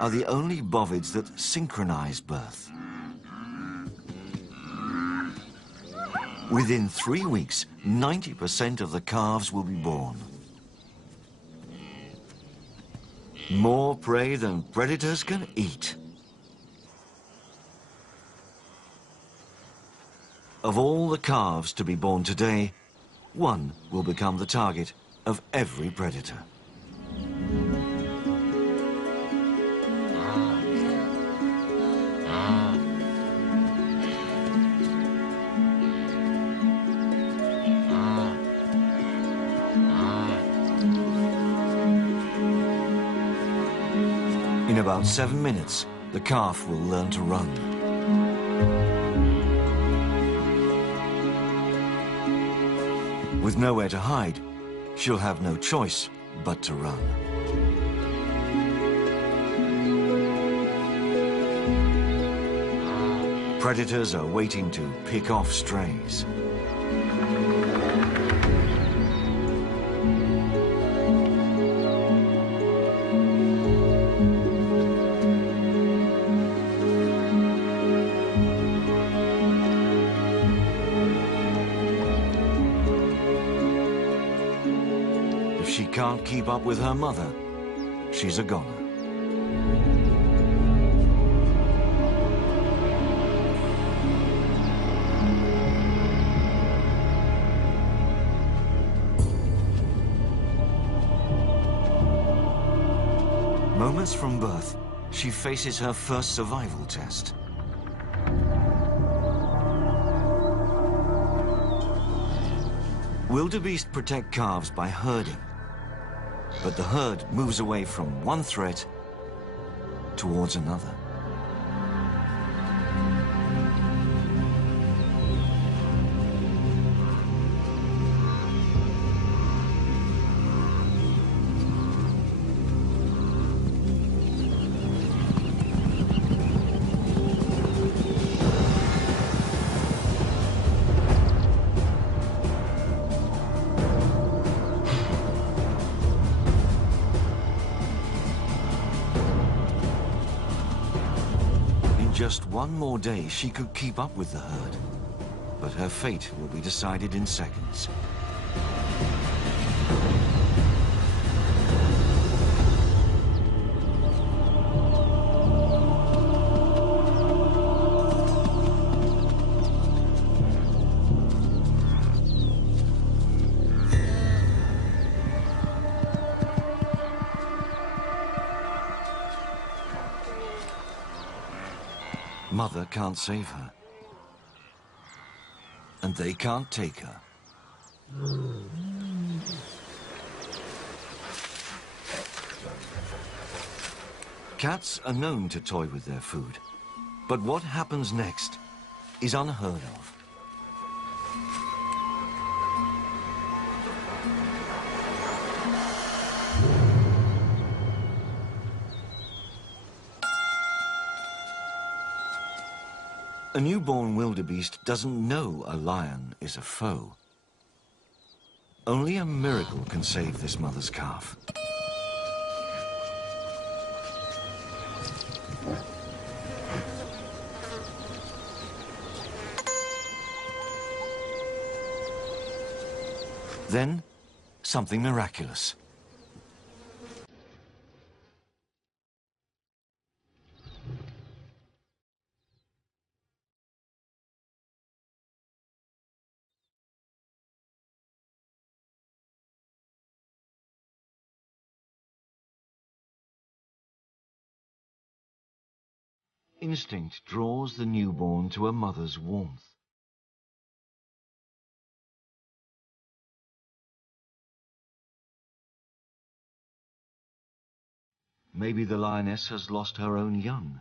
are the only bovids that synchronize birth. Within 3 weeks, 90% of the calves will be born. More prey than predators can eat. Of all the calves to be born today, one will become the target of every predator. In about 7 minutes, the calf will learn to run. With nowhere to hide, she'll have no choice but to run. Predators are waiting to pick off strays. If she can't keep up with her mother, she's a goner. Moments from birth, she faces her first survival test. Wildebeest protect calves by herding, but the herd moves away from one threat towards another. Just one more day, she could keep up with the herd, but her fate will be decided in seconds. Mother can't save her, and they can't take her. Cats are known to toy with their food, but what happens next is unheard of. A newborn wildebeest doesn't know a lion is a foe. Only a miracle can save this mother's calf. Then, something miraculous. Instinct draws the newborn to a mother's warmth. Maybe the lioness has lost her own young.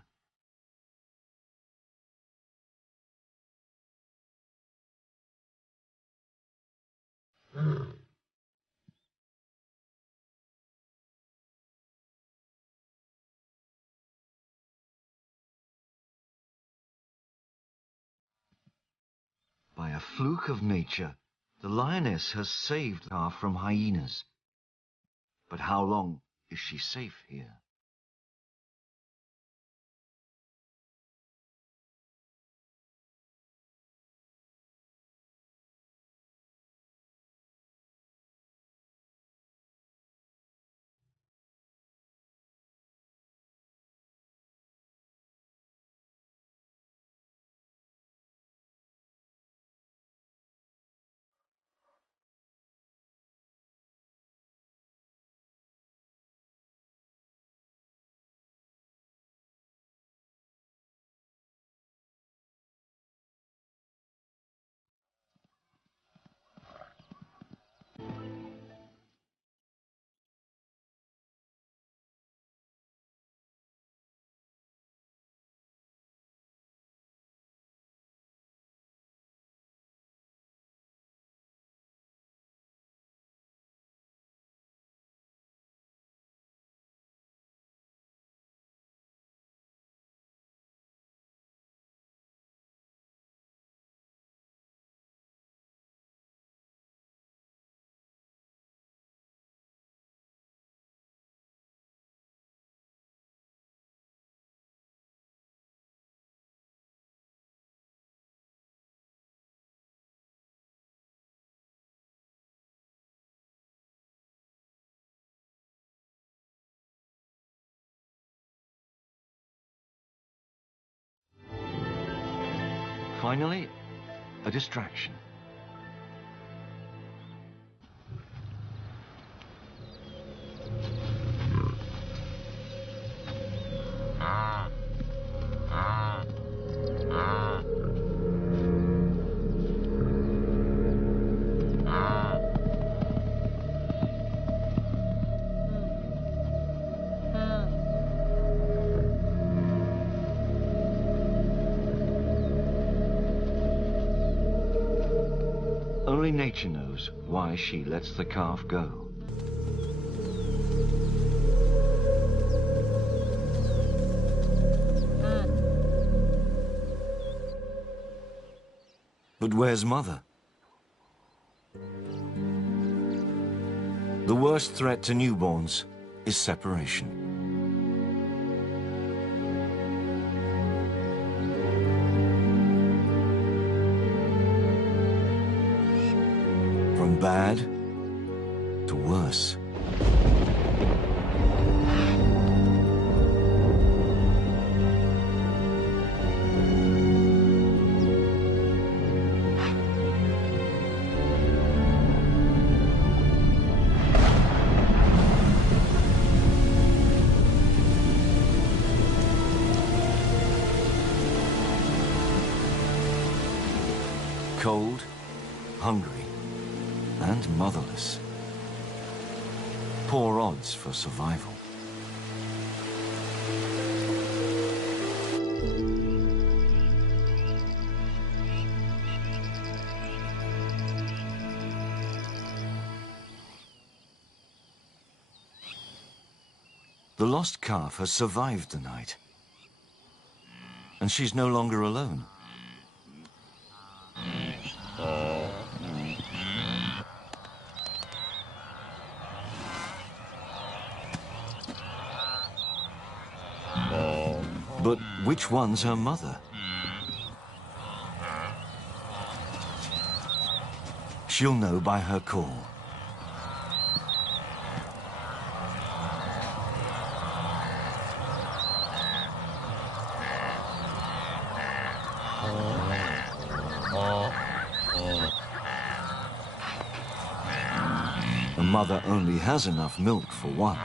By a fluke of nature, the lioness has saved her from hyenas. But how long is she safe here? Finally, a distraction. Only nature knows why she lets the calf go. But where's Mother? The worst threat to newborns is separation. From bad to worse. Cold, hungry, and motherless. Poor odds for survival. The lost calf has survived the night, and she's no longer alone. But which one's her mother? She'll know by her call. A mother only has enough milk for one.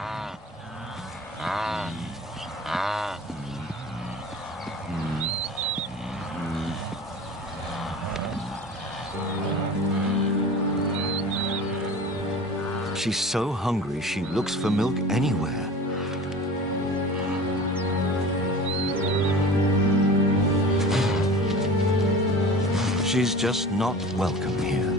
She's so hungry, she looks for milk anywhere. She's just not welcome here.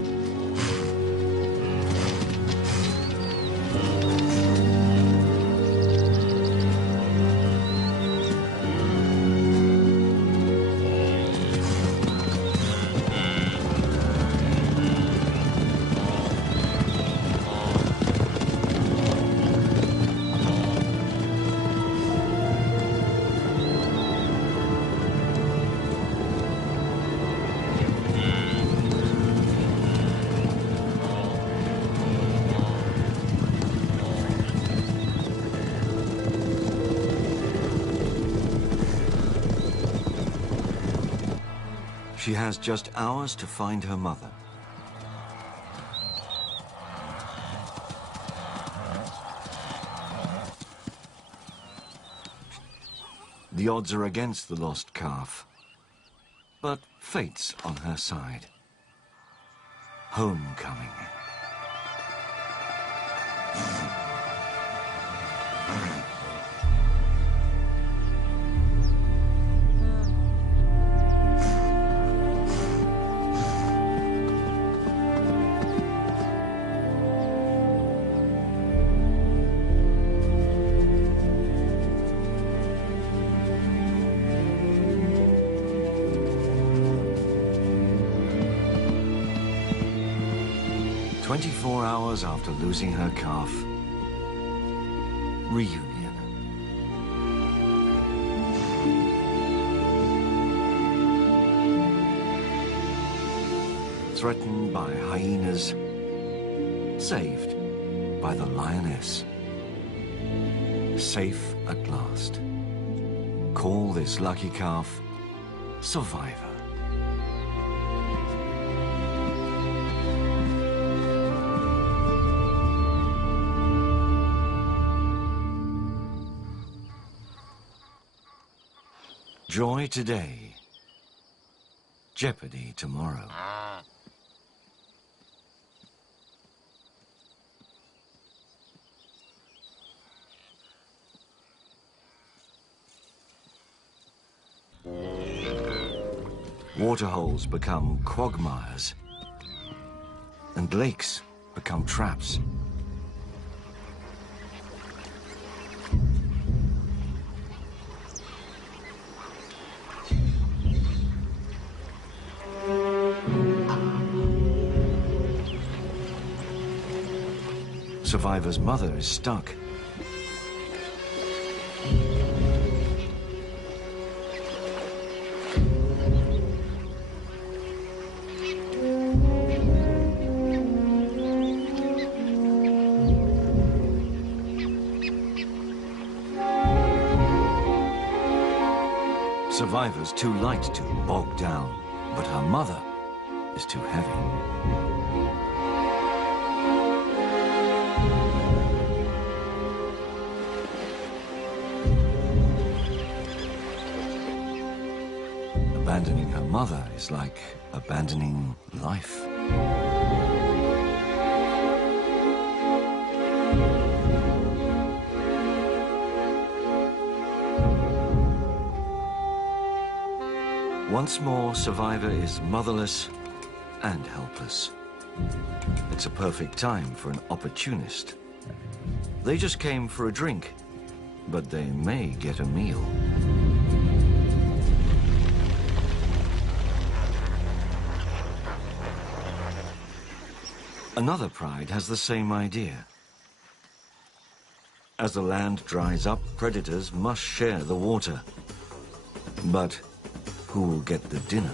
She has just hours to find her mother. The odds are against the lost calf, but fate's on her side. Homecoming. "24 hours after losing her calf, reunion." Threatened by hyenas, saved by the lioness. Safe at last. Call this lucky calf Survivor. Joy today, jeopardy tomorrow. Waterholes become quagmires, and lakes become traps. Survivor's mother is stuck. Survivor's too light to bog down, but her mother is too heavy. Abandoning her mother is like abandoning life. Once more, Survivor is motherless and helpless. It's a perfect time for an opportunist. They just came for a drink, but they may get a meal. Another pride has the same idea. As the land dries up, predators must share the water. But who will get the dinner?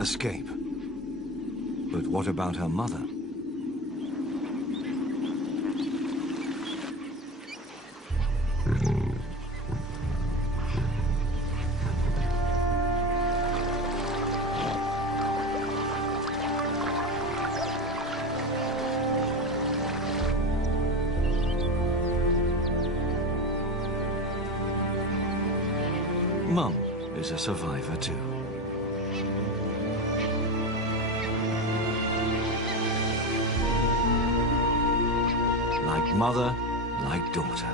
Escape. But what about her mother? Mum is a survivor too. Like mother, like daughter.